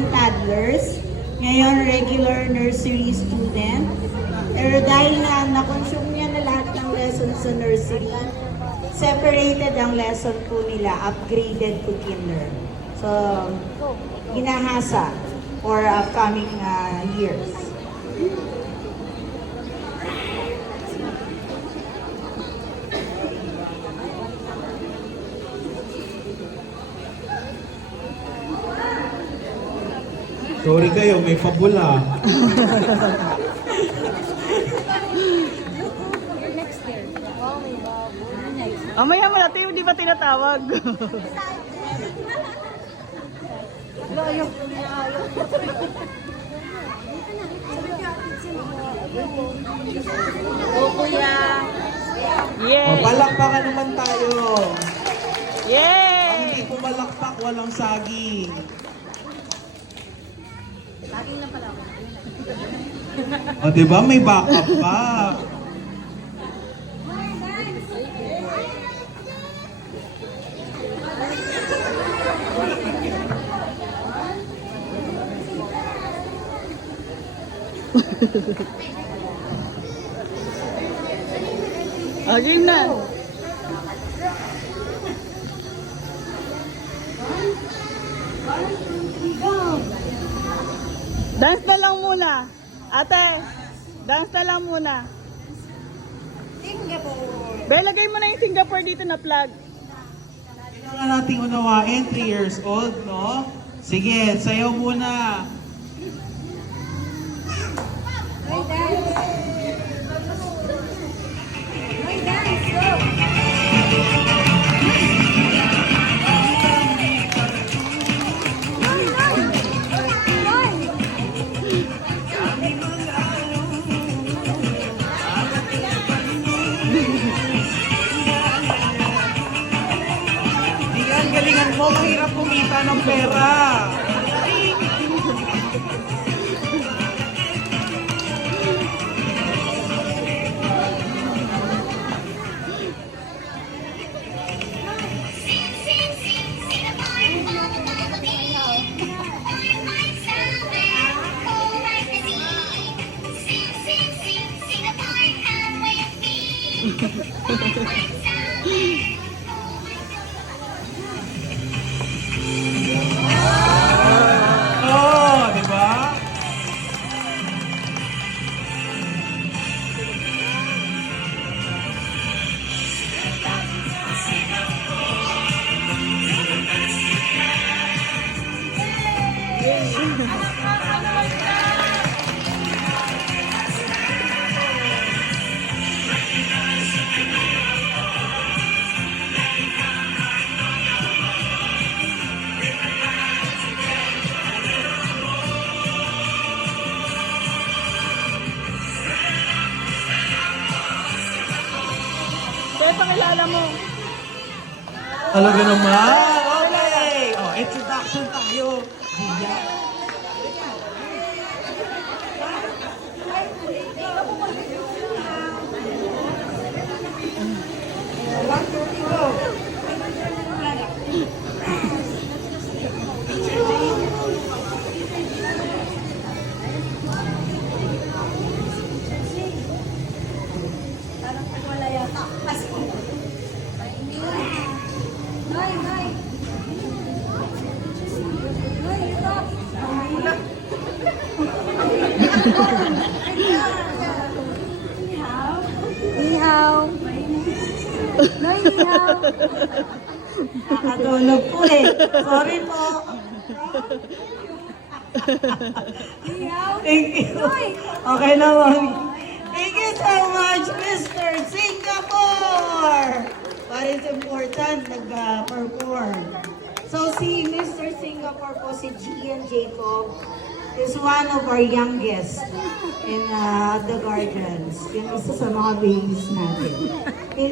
nating toddlers. Ngayon, regular nursery student. Pero dahil na-consume niya na lahat ng lessons sa nursery, separated ang lesson po nila, upgraded to kinder. So, ginahasa for upcoming years. Sorry kayo, may pabula. Mamaya mo natin, di ba tinatawag? O kuya, Yay! Palakpakan naman tayo. Ang Yay! hindi pumalakpak, walang saging. O diba, may backup pa. Game na. Dance na lang muna. Ate, dance na lang muna. Singapore. Be, lagay mo na yung Singapore dito na plug. Kailangan nating unawain, 3 years old, no? Sige, sayaw muna. May dance. May dance, go. Diyan, galingan mo, mahirap kumita ng pera. Oh, di ba? Kaya pakilala mo. Talaga naman. Okay. Oh, introduction tayo. Diyan. Nakatulog po eh. Sorry po. Thank you. Okay naman. Thank you so much, Mr. Singapore! What is important, nag-perform. So si Mr. Singapore po, si Gian Jacob, is one of our youngest in the Guardians. Yung isa sa mga babies natin.